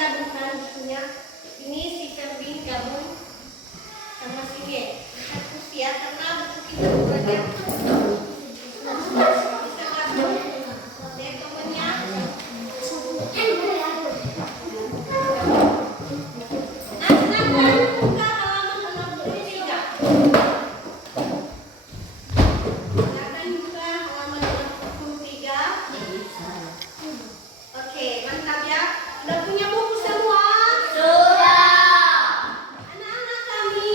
gabungkan bukunya. Ini si Ferwin gabung sama si Ye. Fokus ya karena buku kita banyak. Bisa gabung. Lihat temennya. Nah, silakan buka halaman 63. Silakan buka halaman 63. Oke, mantap ya. Udah punya buku semua? Anak-anak kami,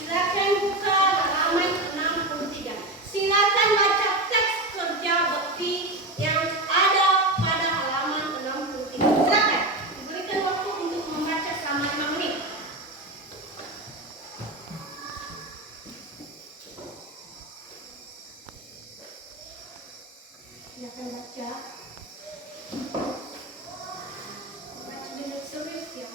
silakan buka halaman 63. Silakan baca teks kerja bakti yang ada pada halaman 63. Silakan. Diberikan waktu untuk membaca selama 5 menit. Silakan baca. Baca dengan serius ya.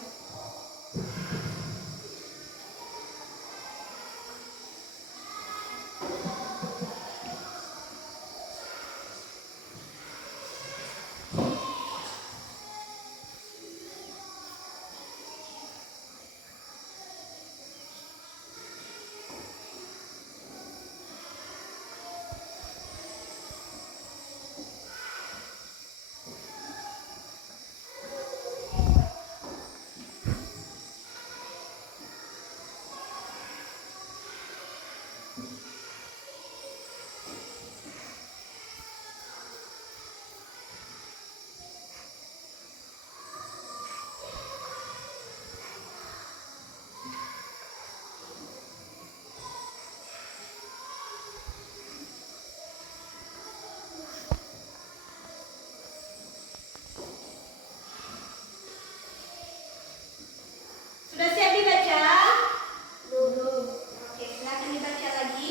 Sudah siap dibaca? Belum. Oke, silakan dibaca lagi.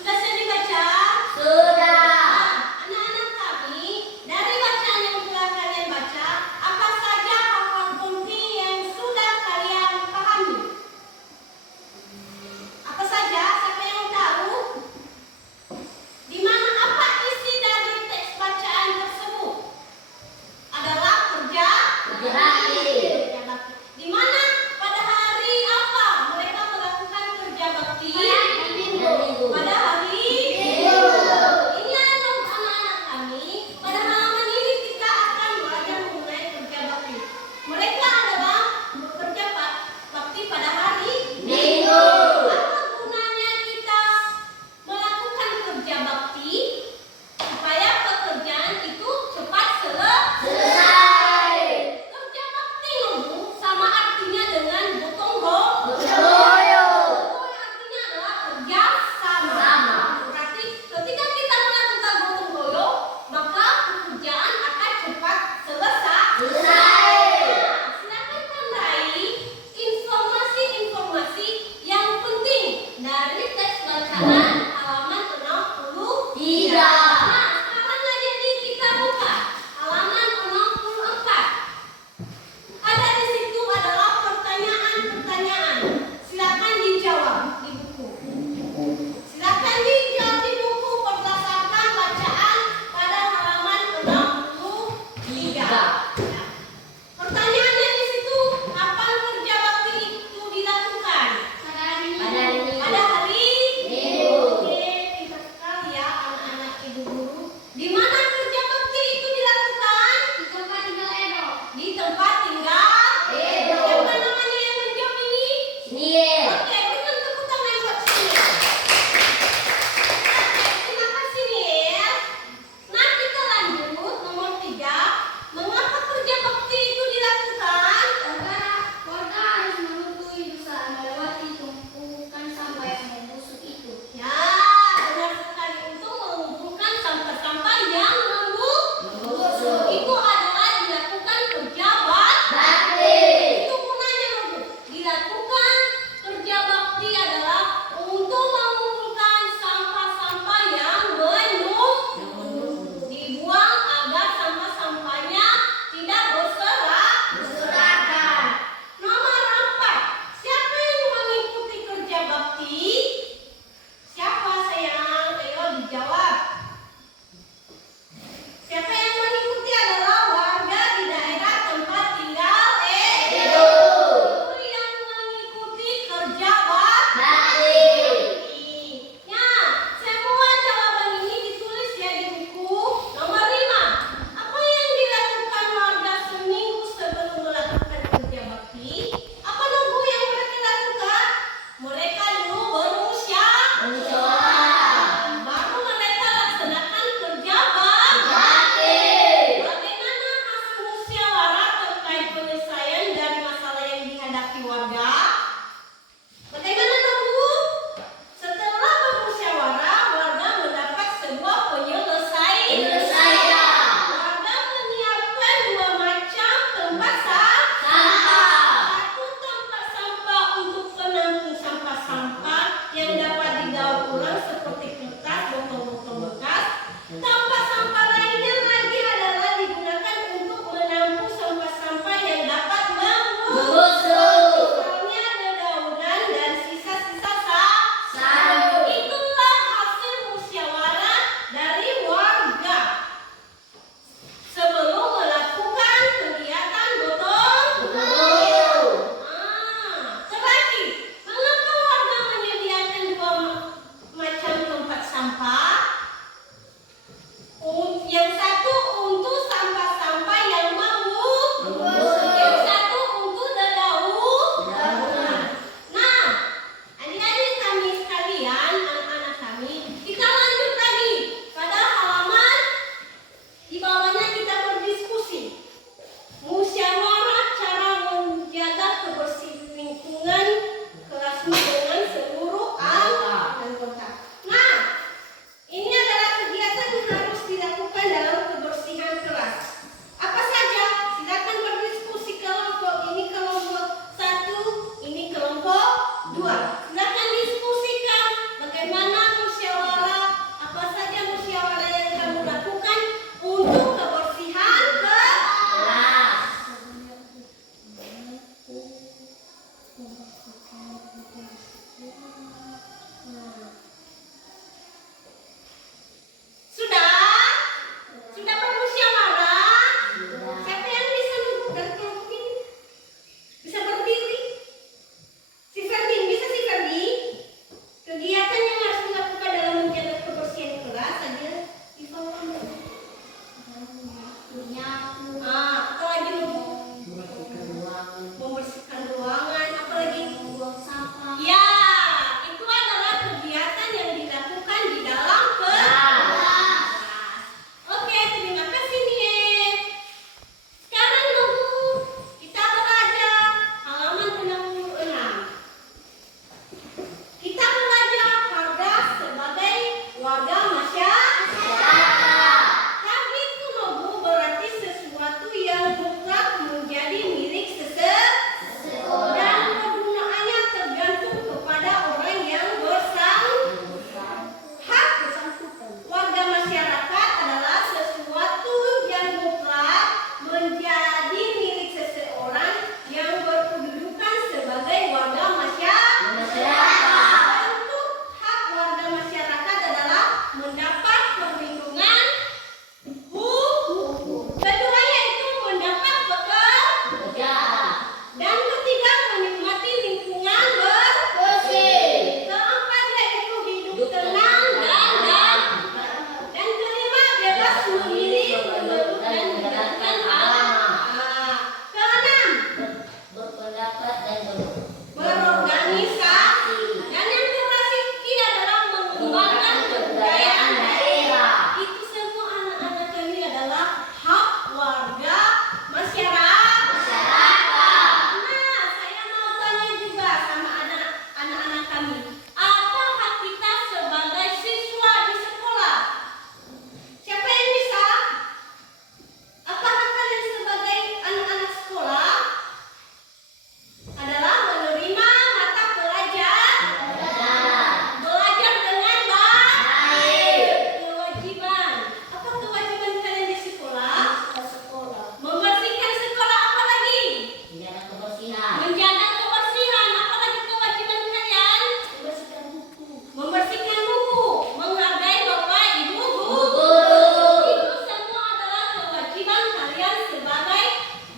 Sudah siap dibaca? Anak-anak kami, dari bacaan yang telah kalian baca, apa saja hal-hal penting yang sudah kalian pahami? Apa saja? Siapa yang tahu? Di mana apa isi dari teks bacaan tersebut? Adalah kerja Kerja bakti.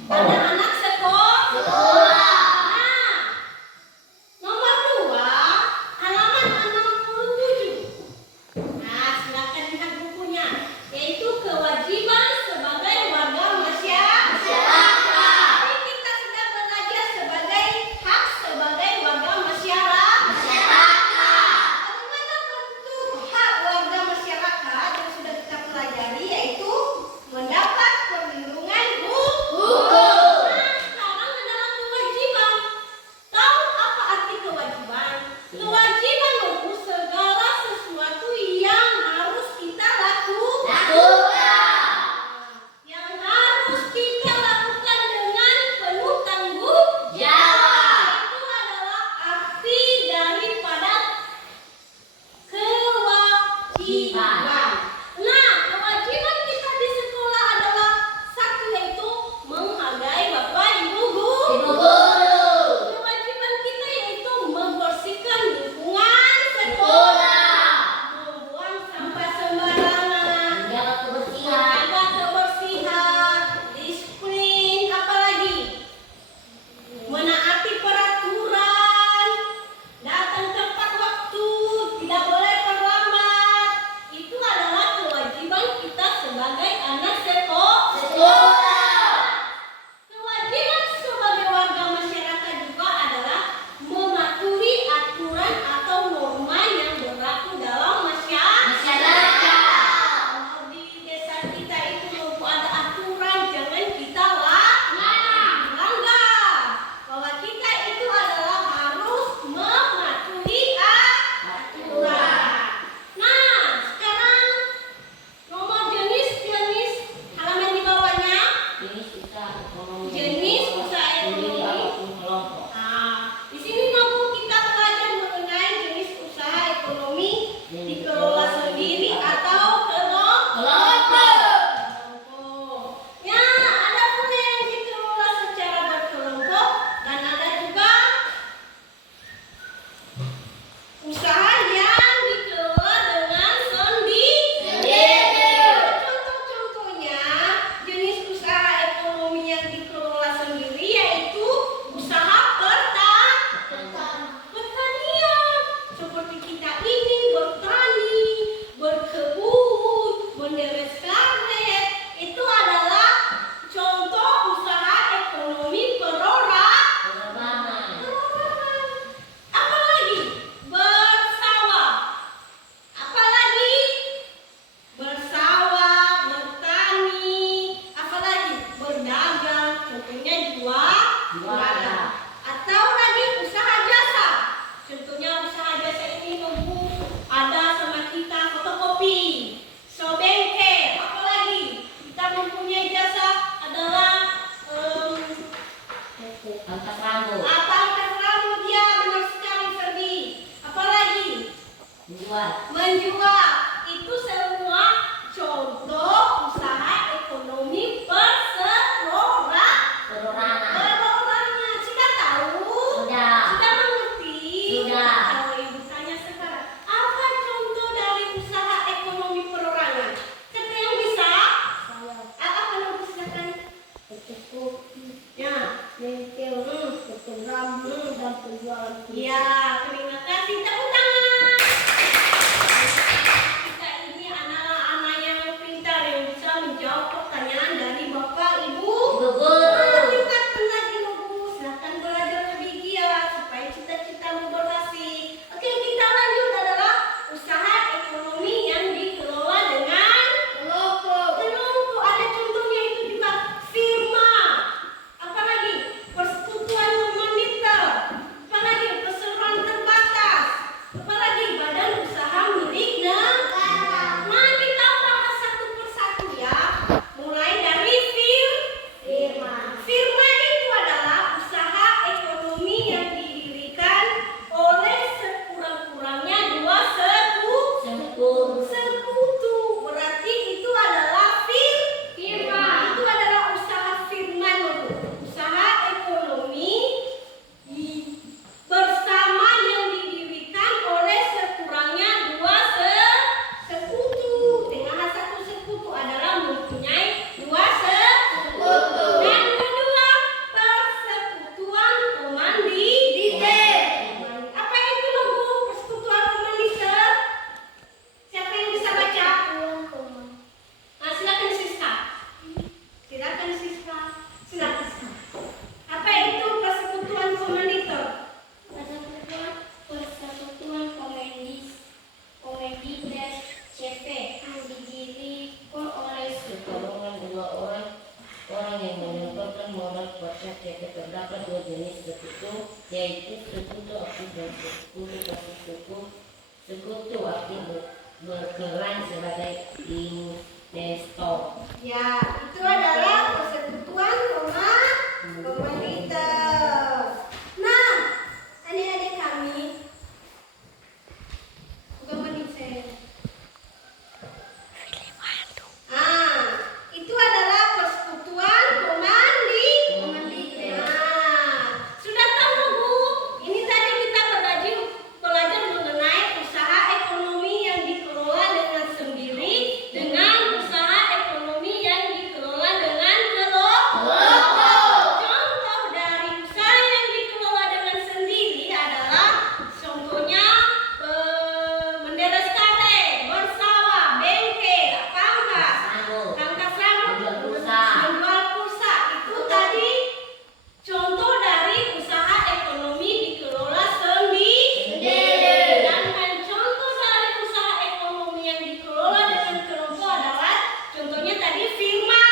Anak-anak sekolah. Nah, nomor 2, halaman 67. Nah, silakan lihat bukunya, yaitu kewajiban sebagai warga masyarakat. Jadi kita sedang belajar sebagai hak sebagai warga masyarakat. Bagaimana bentuk hak warga masyarakat yang sudah kita pelajari, yaitu mendapat perlindungan hukum. Nah, sekarang adalah kewajiban. Tahu apa arti kewajiban? Kewajiban itu segala sesuatu yang harus kita lakukan. Yang harus kita lakukan dengan penuh tanggung jawab. Itu adalah arti daripada kewajiban. Nah, kewajiban kita di sekolah adalah satu, yaitu menghargai Bapak Ibu guru. Kewajiban kita yaitu membersihkan lingkungan sekolah, membuang sampah sembarangan, menjaga kebersihan, disiplin, apalagi menaati peraturan, datang tepat waktu, tidak boleh terlambat. Itu adalah kewajiban kita sebagai anak sekolah. Kewajiban sebagai warga masyarakat juga adalah mematuhi aturan atau norma yang berlaku dalam masyarakat. Kalau di desa kita itu ada aturan, jangan kita langgar. Bahwa kita itu adalah harus mematuhi aturan. Nah, sekarang nomor jenis halaman di bawahnya. Jenis usaha ekonomi. Nah, di sini mampu kita belajar mengenai jenis usaha ekonomi dikelola sendiri atau kelompok. Ya, ada pula yang dikelola secara berkelompok dan ada juga usaha yang dikelola dengan sendiri. Contoh-contohnya jenis usaha ekonomi yang dikelola sendiri yaitu usaha pertanian. Seperti kita ini bertani, berkebun, menderes karet. Itu adalah contoh usaha ekonomi perorangan. Apalagi bersawah. Apalagi bersawah, bertani, apalagi berdagang, contohnya jualan. Atau lagi usaha jasa. Contohnya usaha jasa ini ada sama kita fotokopi, sobengke, apalagi kita mempunyai jasa adalah pangkas rambut. Ya, benar sekali Ferdi. Apalagi menjual. Itu semua contoh usaha ekonomi perorangan. yang menyebabkan moral kuartet terdapat dua jenis sekutu, yaitu sekutu aktif dan sekutu pasif. Sekutu aktif berperan sebagai investor. Ya, itu adalah persekutuan komoditas. Nah, adik-adik kami, itu adalah persekutuan komandite. Nah, sudah tahu Bu? Ini tadi kita belajar mengenai usaha ekonomi yang dikelola dengan sendiri dengan usaha ekonomi yang dikelola dengan kelompok. Contoh dari usaha yang dikelola dengan sendiri adalah contohnya menderes kade, bersawah, bengkel, pangkas rambut, menjual pulsa. Itu tadi contoh dari usaha ekonomi dikelola sendiri. Dan contoh dari usaha ekonomi yang dikelola dengan kelompok adalah contohnya tadi firma,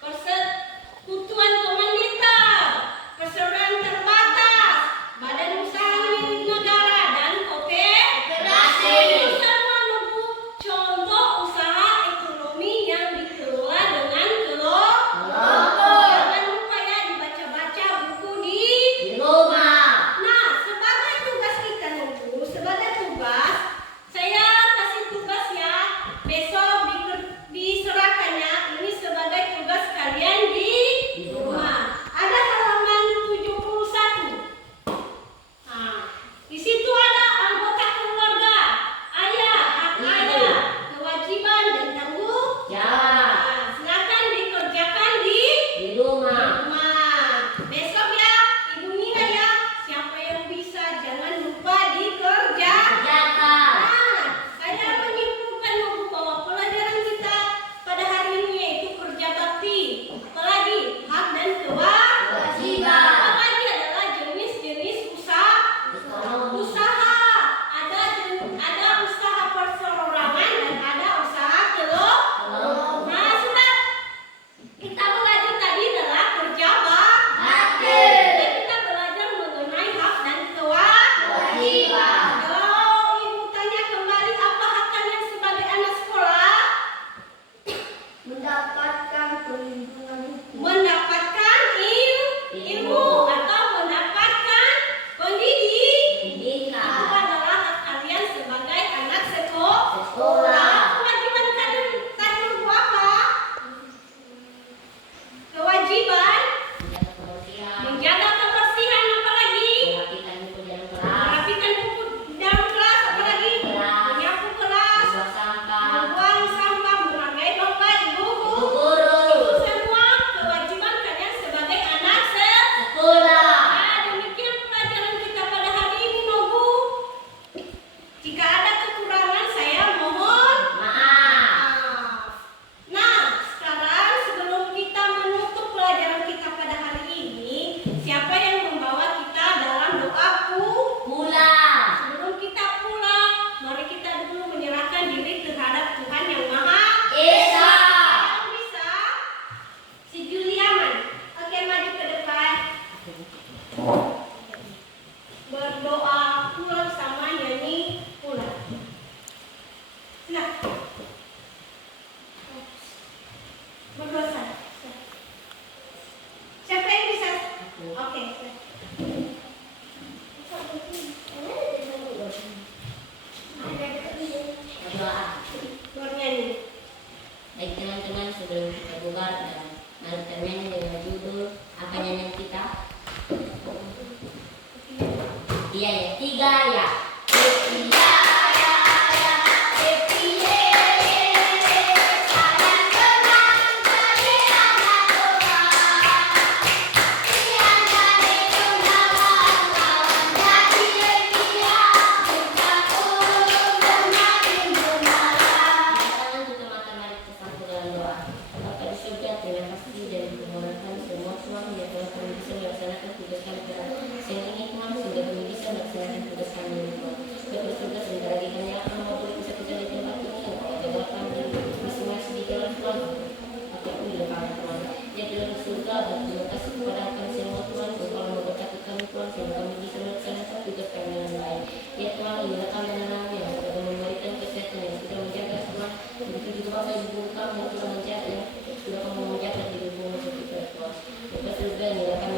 persekutuan komunitas, perseroan terbatas, badan usaha milik negara, dan koperasi. Itu semua contoh usaha ekonomi yang dikelola dengan kelompok. Jangan lupa ya dibaca-baca buku di rumah. Nah, sebagai tugas kita sebagai tugas, saya kasih tugas ya. Besok diserahkannya ini sebagai tugas kalian di rumah. Ada halaman 71. Nah, di situ ada anggota keluarga, ayah, hak ayah, kewajiban dan tanggung jawab. Nah, silakan dikerjakan di rumah. Besok ya, Ibu Mira ya, siapa yang bisa jangan lupa dikerjakan. Nah, saya menyimpulkan bahwa pelajaran kita pada hari ini yaitu kerja bakti. Apalagi hak dan kewajiban. Apalagi adalah jenis-jenis usaha. Ada usaha perseorangan dan ada usaha kelompok. Nah, sudah kita belajar tadi adalah kerja bakti. Dan kita belajar mengenai hak dan kewajiban. Kalau Ibu tanya kembali, apa hak kalian sebagai anak sekolah? Mendapatkan perlindungan hukum. Mendapatkan ilmu atau mendapatkan pendidikan. Itu adalah hak kalian sebagai anak sekolah. Kewajiban kalian tadi itu apa? Kewajiban menjaga kebersihan, apalagi merapikan buku di dalam kelas, apalagi menyapu kelas, membuang sampah, menghargai bapak ibu guru. Itu semua kewajiban kalian sebagai anak sekolah. Nah, demikian pelajaran kita pada hari ini, Bu. Jika ada kekurangan saya mohon maaf. Nah, sekarang sebelum kita menutup pelajaran kita pada hari ini, siapa yang membawa kita dalam doa pulang? Sebelum kita pulang, mari kita dulu menyerahkan diri terhadap Tuhan yang Maha Esa. Yang bisa? Si Juliaman. Oke, maju ke depan. Berdoa pulang sama nyanyi pulang. Silakan. Berdoa. Siapa yang bisa? Oke. Bernyanyi. Baik teman-teman, sebelum kita bubar dan mari termen dengan judul apa nyanyian kita? Iya ya, 3 ya. Sayang senang jadi anak Tuhan. berdoa dan terima kasih kepada kami semua Tuhan, Engkau memberkati kami Tuhan, sehingga kami bisa melaksanakan tugas kami dengan baik. Ya Tuhan, inilah kami anak-anak yang sudah memberikan kesehatan, yang sudah menjaga Tuhan, begitu juga Bapak Ibu kami yang sudah menjaga, sudah kamu menjaga di lingkungan kita Tuhan. Lepas juga inilah kami